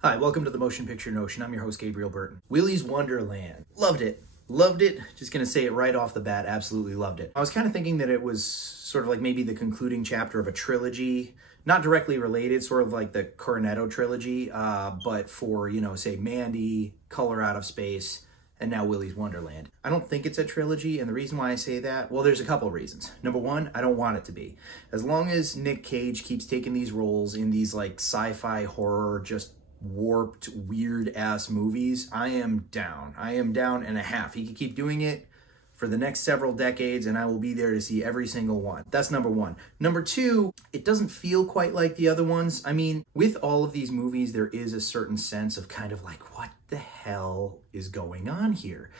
Hi, welcome to the Motion Picture Notion. I'm your host, Gabriel Burton. Willy's Wonderland. Loved it. Loved it. Just gonna say it right off the bat. Absolutely loved it. I was kind of thinking that it was sort of like maybe the concluding chapter of a trilogy. Not directly related, sort of like the Cornetto trilogy, but for, say Mandy, Color Out of Space, and now Willy's Wonderland. I don't think it's a trilogy, and the reason why I say that, well, there's a couple of reasons. Number one, I don't want it to be. As long as Nick Cage keeps taking these roles in these like sci-fi horror, just warped, weird-ass movies, I am down. I am down and a half. He could keep doing it for the next several decades, and I will be there to see every single one. That's number one. Number two, it doesn't feel quite like the other ones. I mean, with all of these movies, there is a certain sense of kind of like, what the hell is going on here?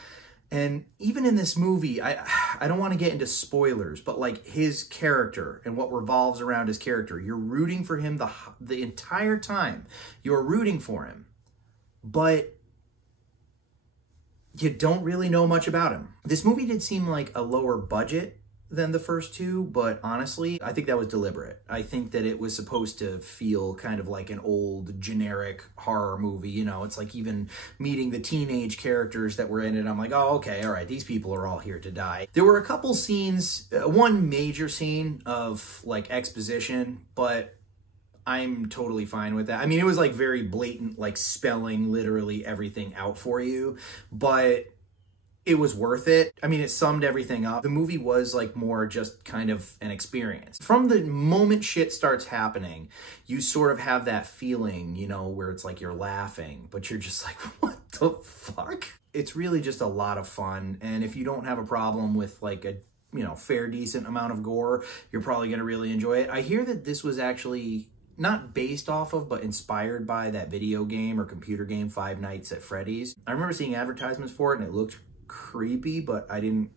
And even in this movie, I don't want to get into spoilers, but like his character and what revolves around his character, you're rooting for him the entire time. You're rooting for him, but you don't really know much about him. This movie did seem like a lower budget than the first two, but honestly, I think that was deliberate. I think that it was supposed to feel kind of like an old, generic horror movie. You know, it's like even meeting the teenage characters that were in it, I'm like, oh, okay, all right, these people are all here to die. There were a couple scenes, one major scene of like exposition, but I'm totally fine with that. I mean, it was like very blatant, like spelling literally everything out for you, but it was worth it. I mean, it summed everything up. The movie was like more just kind of an experience. From the moment shit starts happening, you sort of have that feeling, you know, where it's like you're laughing, but you're just like, what the fuck? It's really just a lot of fun. And if you don't have a problem with like a, fair, decent amount of gore, you're probably going to really enjoy it. I hear that this was actually not based off of, but inspired by that video game or computer game, Five Nights at Freddy's. I remember seeing advertisements for it and it looked creepy, but I didn't,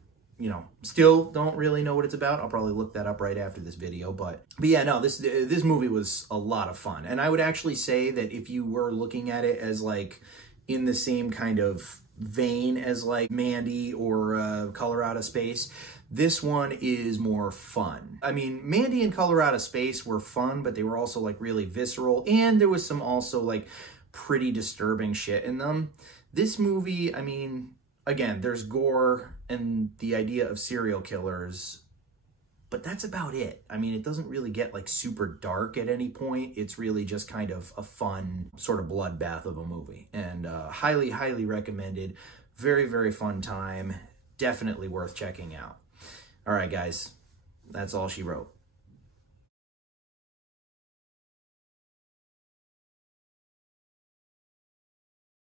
still don't really know what it's about. I'll probably look that up right after this video, but yeah, no, this movie was a lot of fun. And I would actually say that if you were looking at it as like in the same kind of vein as like Mandy or Color Out of Space, this one is more fun. I mean, Mandy and Color Out of Space were fun, but they were also like really visceral, and there was some also like pretty disturbing shit in them. This movie, I mean, again, there's gore and the idea of serial killers, but that's about it. I mean, it doesn't really get like super dark at any point. It's really just kind of a fun sort of bloodbath of a movie, and highly, highly recommended. Very, very fun time. Definitely worth checking out. All right, guys, that's all she wrote.